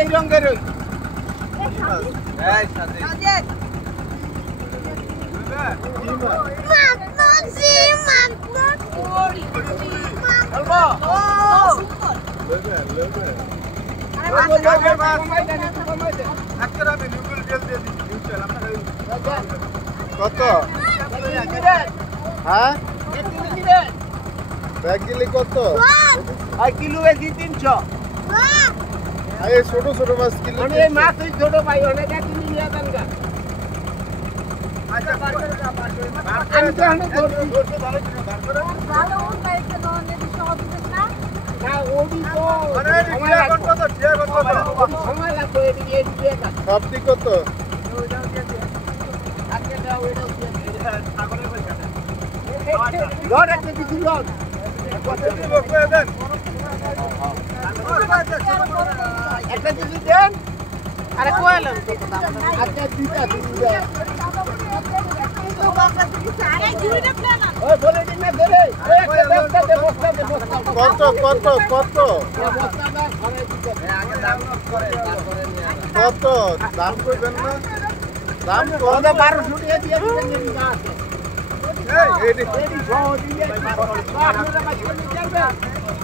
এই রঙের কত হ্যাঁ ব্যাগ গেলে কত কিলো 300 আরে ছোট ছোট মাছ কিলো এই মাছ ওই ছোট ভাই অনেক কিলো নিয়ে যান গা আচ্ছা বার করে না আমি তো অনেক ধরছি ভালো ওর কাছে ননে সব দিস না না ওডি তো আরে সময় লাগবে তো ঠিক আছে সময় লাগবে এই দিয়ে সব ঠিক কত ওইটাও দিয়ে দে আজকে দাও ওইটাও দিয়ে ছাগলের পয়সা লড একটা কিছু লড কত দিব কই দেন একটা কিছু দেন আরে কোয়ালেন তো দাম আজকে দুইটা তো বাবা তুমি সারা জুড়ে প্ল্যান ওই বলে দিন না ধরে একটা বস্তা দে কত কত কত বস্তা দাও খারাই দিতে আগে দাম করে তারপরে নিয়ে কত দাম কইবেন না দাম কত 1200 টাকা দিয়ে দিবেন না আছে এই এডি সহ দিয়ে আপনারা মাইকেল নিতে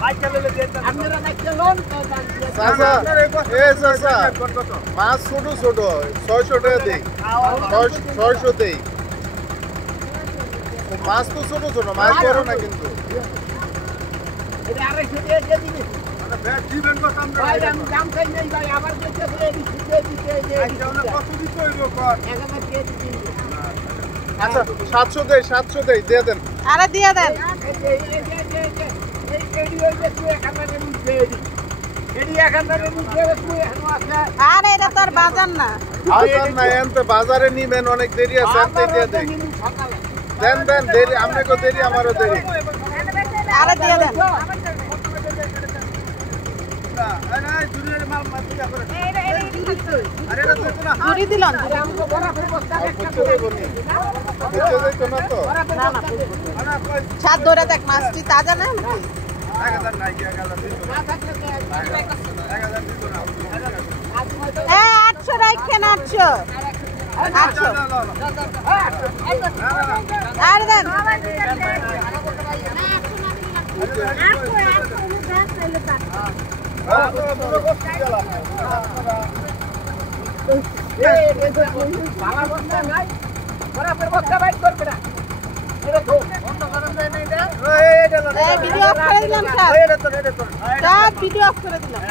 মাইকেল লে দেন আপনারা মাইকেল লোন চাচা এ চাচা মাছ ছোট ছোট 600 টাকা দেই 600 দেই মাছ তো ছোট ছোট মাছ বড় না কিন্তু এটা 250 টাকা দিয়ে দিবি মানে ব্যাগ দিবেন কত আমরা ভাই আমি দাম চাই নাই ভাই আবার দেখতে এডি দিতে আচ্ছা ওনা কত দিতে হইলো কর 1000 দিয়ে দিবি আচ্ছা 700 দেই দিয়ে দেন আরে দিয়ে দেন আরে এটা তোর বাজার না এনতে বাজারে নিবেন অনেক দেরি আছে এনতে দিয়ে দেন দেন দেন দেরি আমনেকো দেরি আমারও দেরি আরে দিয়ে দেন জুড়ি দিলাম সাত ধরে দেখ মাছটি তাজা না 800 রাখেন 800 আর দেন ভিডিও অফ করে দিলাম স্যার ভিডিও অফ করে দিলাম